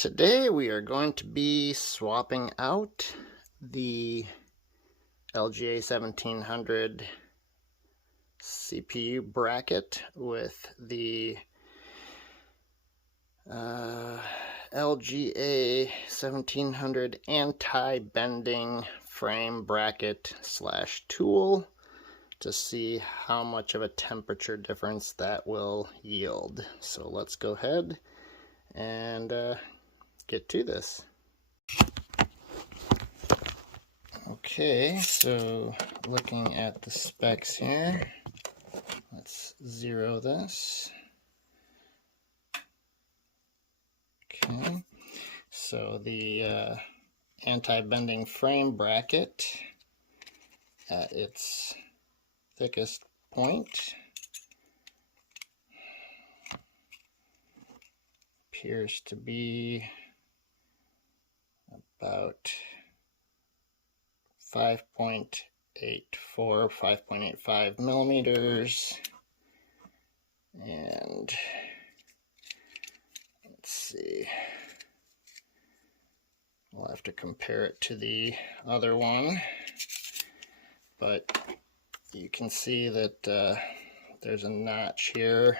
Today we are going to be swapping out the LGA1700 CPU bracket with the LGA1700 anti-bending frame bracket slash tool to see how much of a temperature difference that will yield. So let's go ahead and get to this. Okay, so looking at the specs here, let's zero this. Okay, so the anti-bending frame bracket at its thickest point appears to be about 5.84, 5.85 millimeters, and let's see, we'll have to compare it to the other one, but you can see that there's a notch here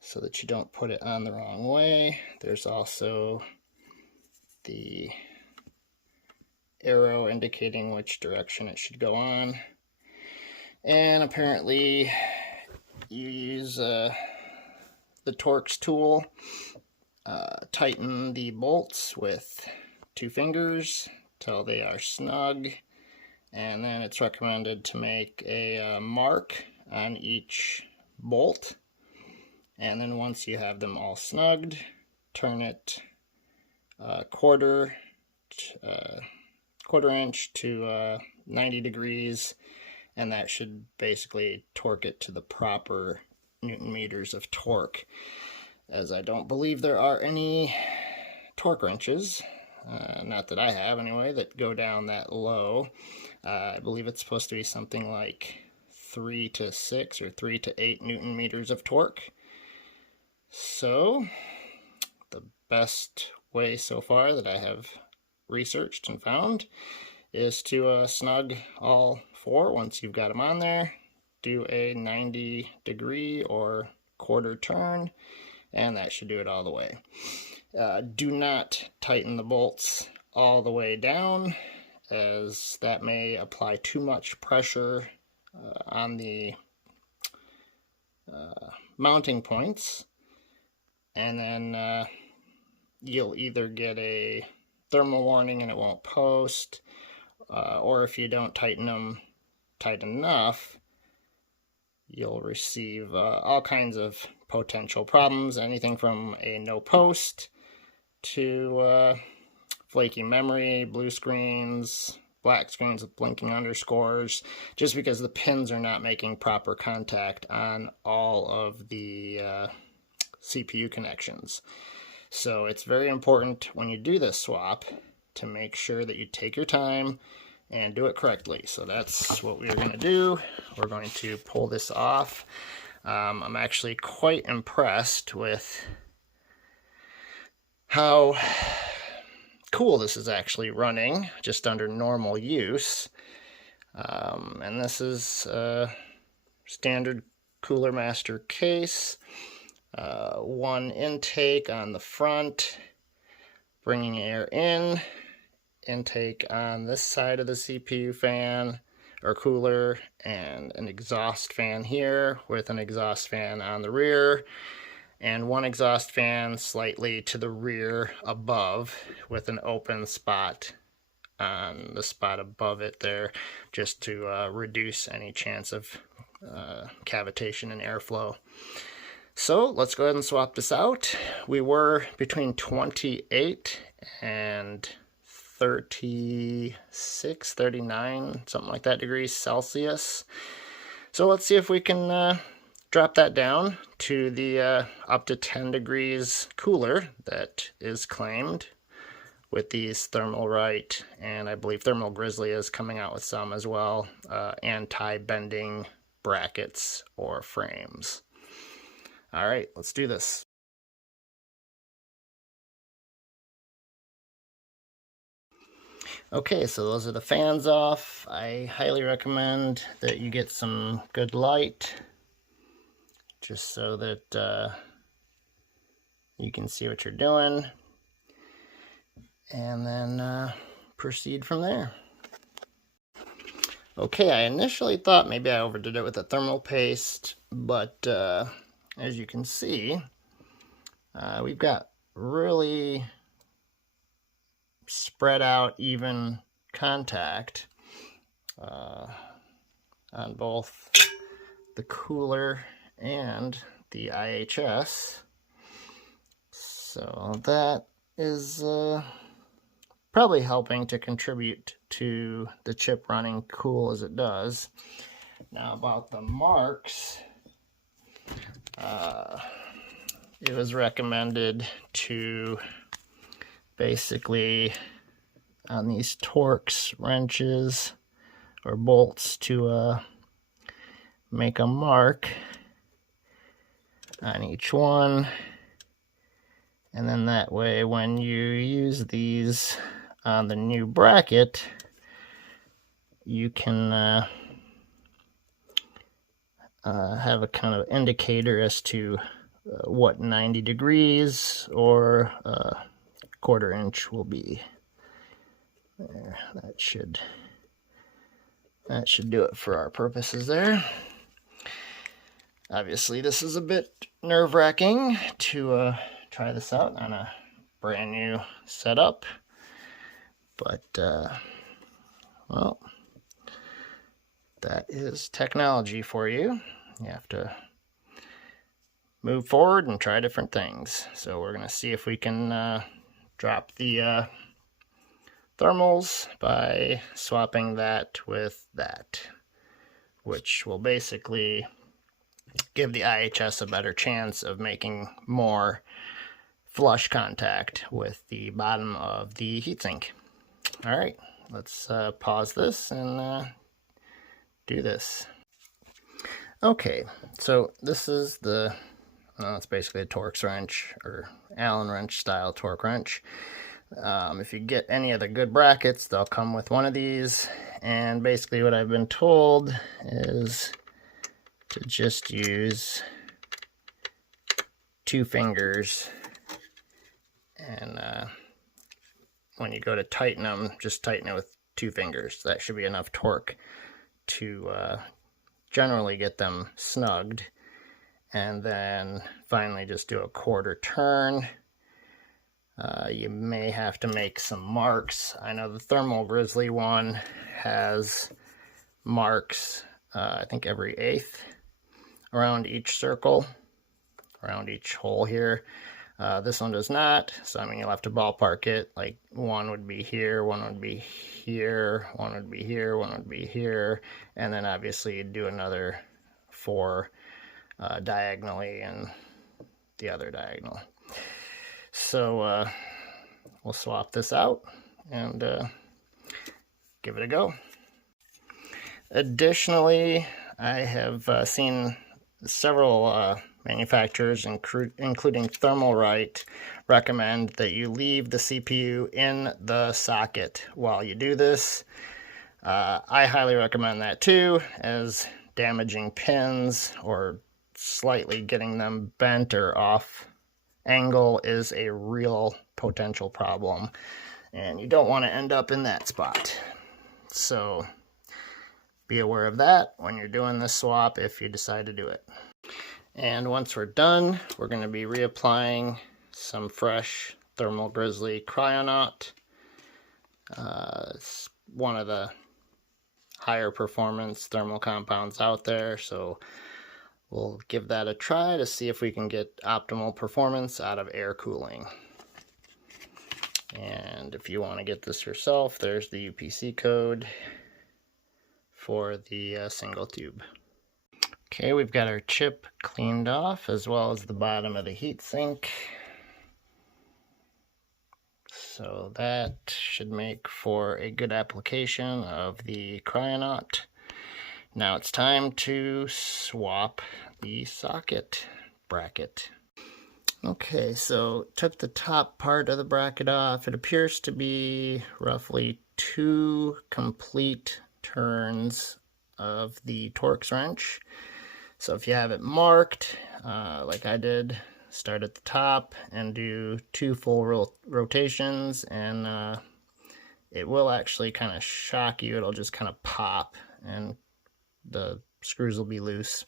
so that you don't put it on the wrong way. There's also the arrow indicating which direction it should go on, and apparently you use the Torx tool, tighten the bolts with 2 fingers till they are snug, and then it's recommended to make a mark on each bolt, and then once you have them all snugged, turn it quarter inch to 90 degrees, and that should basically torque it to the proper Newton meters of torque, as I don't believe there are any torque wrenches, not that I have anyway, that go down that low. I believe it's supposed to be something like 3 to 6 or 3 to 8 Newton meters of torque. So the best way so far that I have researched and found is to snug all 4 once you've got them on there. Do a 90 degree or quarter turn, and that should do it all the way. Do not tighten the bolts all the way down, as that may apply too much pressure on the mounting points, and then you'll either get a thermal warning and it won't post, or if you don't tighten them tight enough, you'll receive all kinds of potential problems, anything from a no post to flaky memory, blue screens, black screens with blinking underscores, just because the pins are not making proper contact on all of the CPU connections. So it's very important when you do this swap to make sure that you take your time and do it correctly. So that's what we're going to do. We're going to pull this off. I'm actually quite impressed with how cool this is actually running just under normal use. And this is a standard Cooler Master case. 1 intake on the front, bringing air in, intake on this side of the CPU fan or cooler, and an exhaust fan here with an exhaust fan on the rear, and 1 exhaust fan slightly to the rear above with an open spot on the spot above it there, just to reduce any chance of cavitation and airflow. So let's go ahead and swap this out. We were between 28 and 36, 39, something like that degrees Celsius. So let's see if we can drop that down to the up to 10 degrees cooler that is claimed with these Thermal Right, and I believe Thermal Grizzly is coming out with some as well, anti-bending brackets or frames. All right, let's do this. Okay, so those are the fans off. I highly recommend that you get some good light, just so that you can see what you're doing, and then proceed from there. Okay, I initially thought maybe I overdid it with the thermal paste, but as you can see, we've got really spread out even contact on both the cooler and the IHS. So that is probably helping to contribute to the chip running cool as it does. Now about the marks, it was recommended to basically on these Torx wrenches or bolts to make a mark on each one, and then that way when you use these on the new bracket, you can have a kind of indicator as to what 90 degrees or quarter inch will be. There, that should do it for our purposes there. Obviously this is a bit nerve-wracking to try this out on a brand new setup, but well, that is technology for you. You have to move forward and try different things. So we're going to see if we can drop the thermals by swapping that with that, which will basically give the IHS a better chance of making more flush contact with the bottom of the heatsink. All right, let's pause this and do this. Okay, so this is the, it's basically a Torx wrench or Allen wrench style torque wrench. If you get any of the good brackets, they'll come with one of these, and basically what I've been told is to just use 2 fingers, and when you go to tighten them, just tighten it with 2 fingers. That should be enough torque to generally get them snugged, and then finally just do a quarter turn. You may have to make some marks. I know the Thermal Grizzly one has marks, I think every 1/8 around each circle, around each hole here. This one does not, so I mean you'll have to ballpark it. Like one would be here, one would be here, one would be here, one would be here, and then obviously you'd do another 4 diagonally and the other diagonal. So we'll swap this out and give it a go. Additionally, I have seen several manufacturers, including Thermalright, recommend that you leave the CPU in the socket while you do this. I highly recommend that too, as damaging pins or slightly getting them bent or off angle is a real potential problem, and you don't want to end up in that spot. So be aware of that when you're doing this swap if you decide to do it. And once we're done, we're going to be reapplying some fresh Thermal Grizzly Cryonaut. It's one of the higher performance thermal compounds out there, so we'll give that a try to see if we can get optimal performance out of air cooling. And if you want to get this yourself, there's the UPC code for the single tube. Okay, we've got our chip cleaned off, as well as the bottom of the heatsink. So that should make for a good application of the Cryonaut. Now it's time to swap the socket bracket. Okay, so took the top part of the bracket off. It appears to be roughly 2 complete turns of the Torx wrench. So if you have it marked, like I did, start at the top and do 2 full rotations, and it will actually kind of shock you. It'll just kind of pop and the screws will be loose.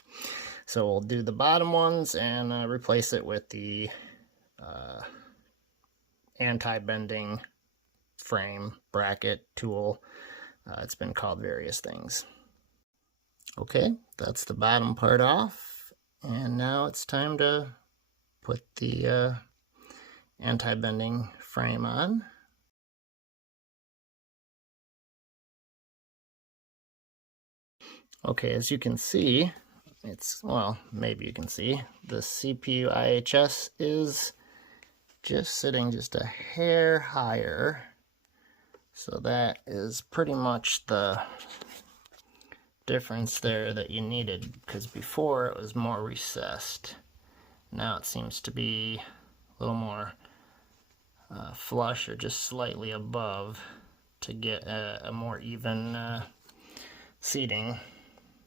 So we'll do the bottom ones and replace it with the anti-bending frame bracket tool. It's been called various things. Okay, that's the bottom part off, and now it's time to put the anti-bending frame on. Okay, as you can see, well, maybe you can see, the CPU IHS is just sitting just a hair higher. So that is pretty much the difference there that you needed, because before it was more recessed. Now it seems to be a little more flush or just slightly above to get a more even seating.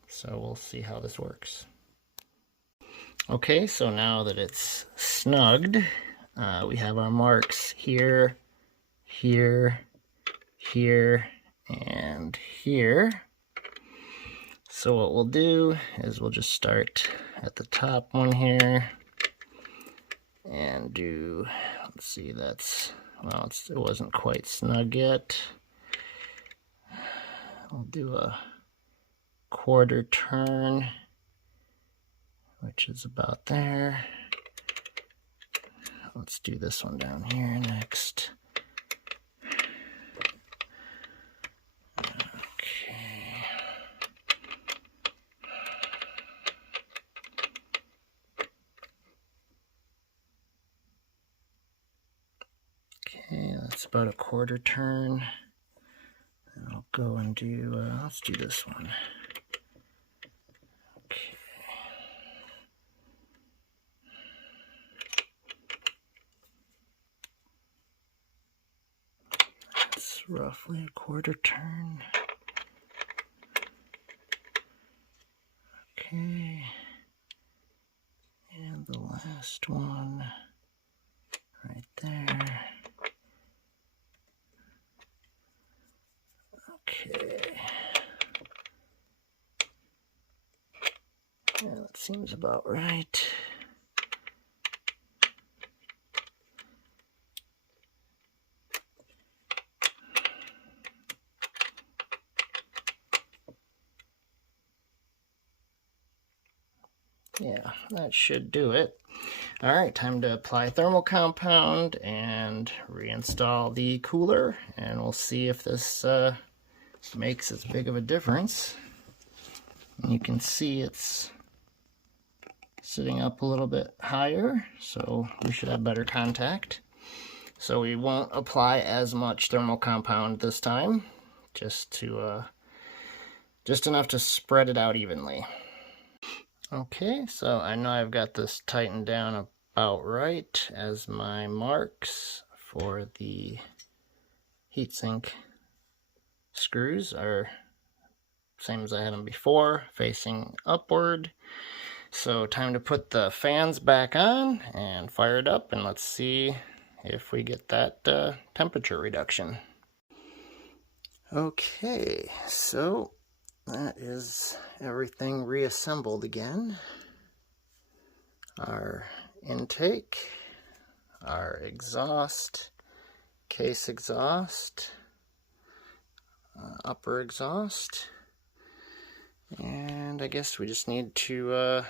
So we'll see how this works. Okay, so now that it's snugged, we have our marks here, here, here, and here. So what we'll do is we'll just start at the top one here and do, let's see, that's, well, it wasn't quite snug yet. I'll do a quarter turn, which is about there. Let's do this one down here next. Okay, that's about a quarter turn. And I'll go and do, let's do this one. Okay. That's roughly a quarter turn. Okay. And the last one right there. Okay. Yeah, that seems about right. Yeah, that should do it. All right, time to apply thermal compound and reinstall the cooler, and we'll see if this makes as big of a difference. You can see it's sitting up a little bit higher, so we should have better contact. So we won't apply as much thermal compound this time, just enough to spread it out evenly. Okay, so I know I've got this tightened down about right as my marks for the heatsink screws are same as I had them before, facing upward. So time to put the fans back on and fire it up, and let's see if we get that temperature reduction. Okay, so that is everything reassembled again. Our intake, our exhaust, case exhaust, upper exhaust, and I guess we just need to, well,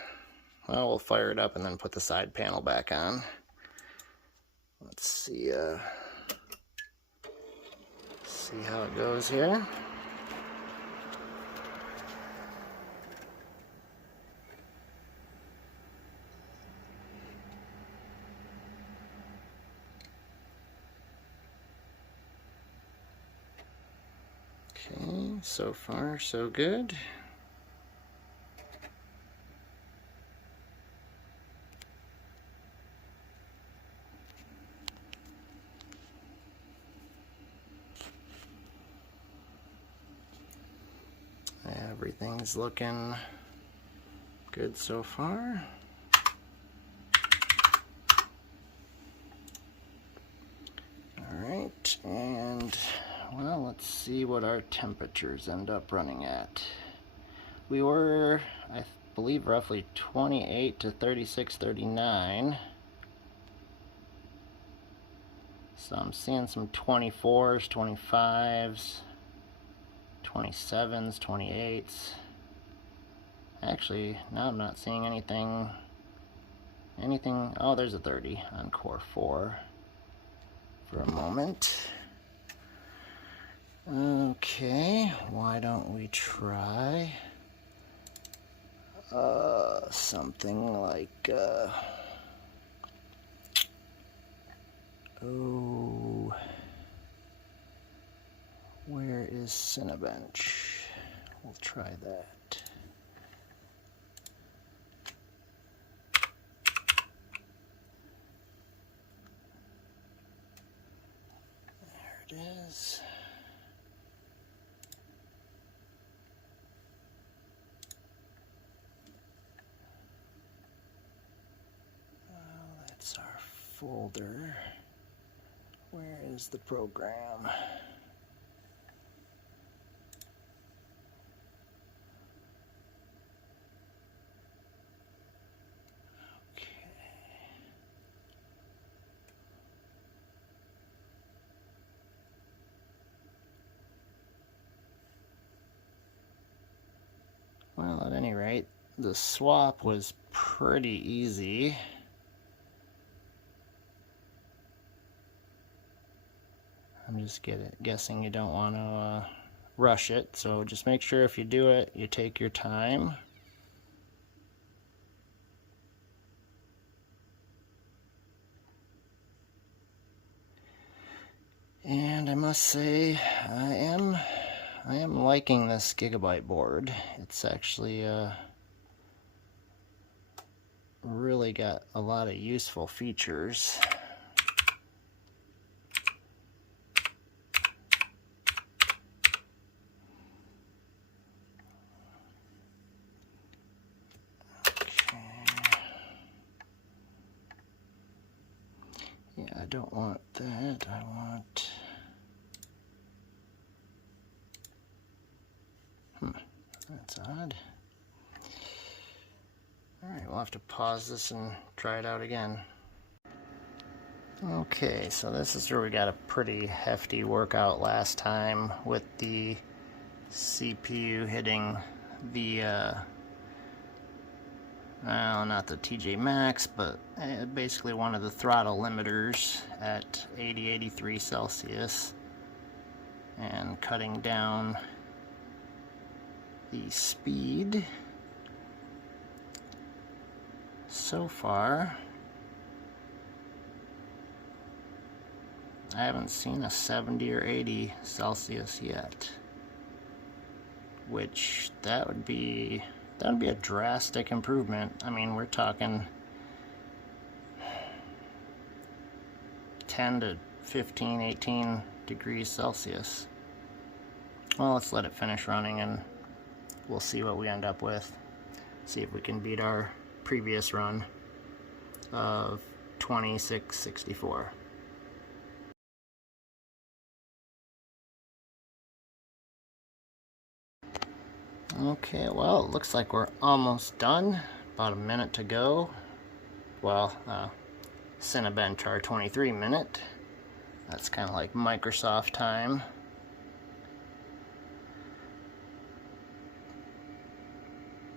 we'll fire it up and then put the side panel back on. Let's see how it goes here. Okay, so far so good. everything's looking good so far. Alright, and well, let's see what our temperatures end up running at. We were, I believe, roughly 28 to 36, 39. So I'm seeing some 24s, 25s, 27s, 28s. Actually, now I'm not seeing anything, oh, there's a 30 on core 4 for a moment. Okay, why don't we try something like, oh, where is Cinebench? We'll try that. There it is. Well, that's our folder. Where is the program? Well, at any rate, the swap was pretty easy. I'm just guessing you don't want to rush it, so just make sure if you do it, you take your time. And I must say, I am liking this Gigabyte board. It's actually really got a lot of useful features. Okay. Yeah, I don't want that. I want... That's odd. Alright, we'll have to pause this and try it out again. Okay, so this is where we got a pretty hefty workout last time with the CPU hitting the, well, not the TJ Max, but basically one of the throttle limiters at 80-83 Celsius and cutting down the speed. So far, I haven't seen a 70 or 80 Celsius yet, which that would be a drastic improvement. I mean, we're talking 10 to 15, 18 degrees Celsius. Well, let's let it finish running and we'll see what we end up with. See if we can beat our previous run of 2664. Okay, well, it looks like we're almost done. About a minute to go. Well, Cinebench R23 minute. That's kind of like Microsoft time.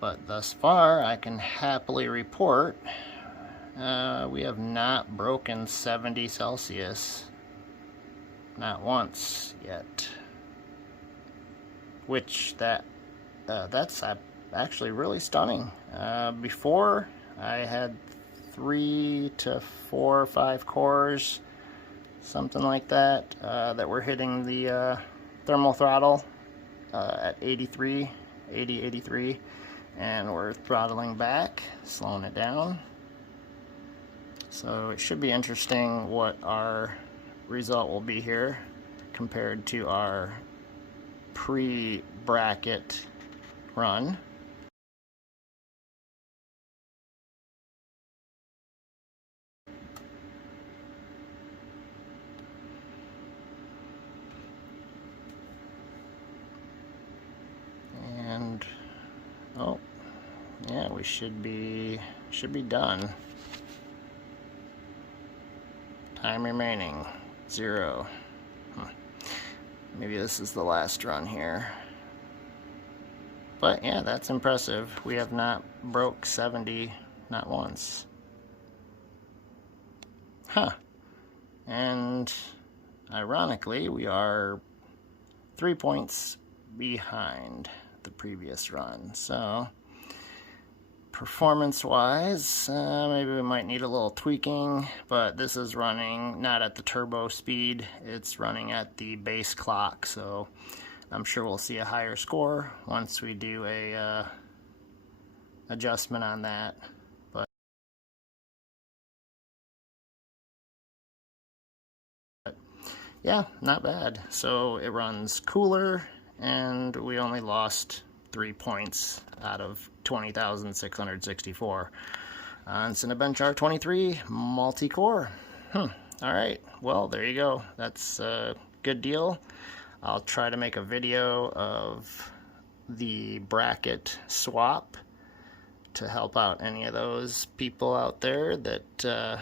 But thus far, I can happily report we have not broken 70 Celsius. Not once yet. Which that's actually really stunning. Before, I had 3 to 4 or 5 cores, something like that, that were hitting the thermal throttle at 80, 83. And we're throttling back, slowing it down. So it should be interesting what our result will be here compared to our pre-bracket run. And oh, yeah, we should be done. Time remaining 0. Maybe this is the last run here. But yeah, that's impressive. We have not broke 70, not once. Huh. And ironically, we are 3 points behind the previous run. So performance-wise, maybe we might need a little tweaking, but this is running not at the turbo speed, it's running at the base clock, so I'm sure we'll see a higher score once we do a adjustment on that. But yeah, not bad. So it runs cooler, and we only lost 3 points out of 20,664 on Cinebench R23 multi-core. All right, well, there you go. That's a good deal. I'll try to make a video of the bracket swap to help out any of those people out there that that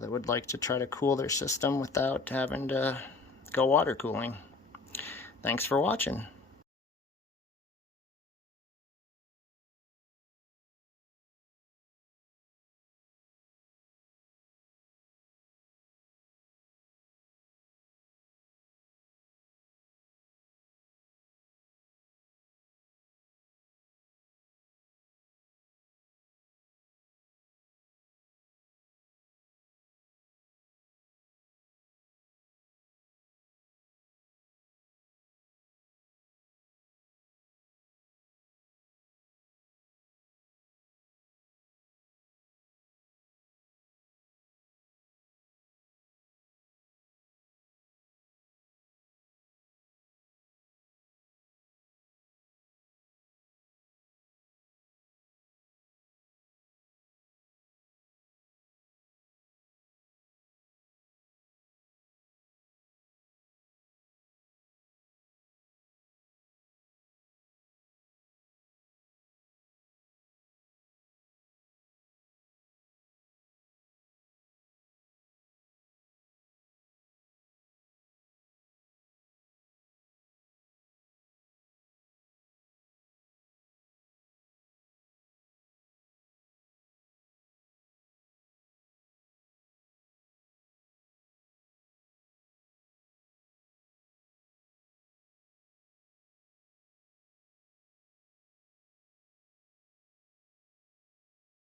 would like to try to cool their system without having to go water cooling. Thanks for watching.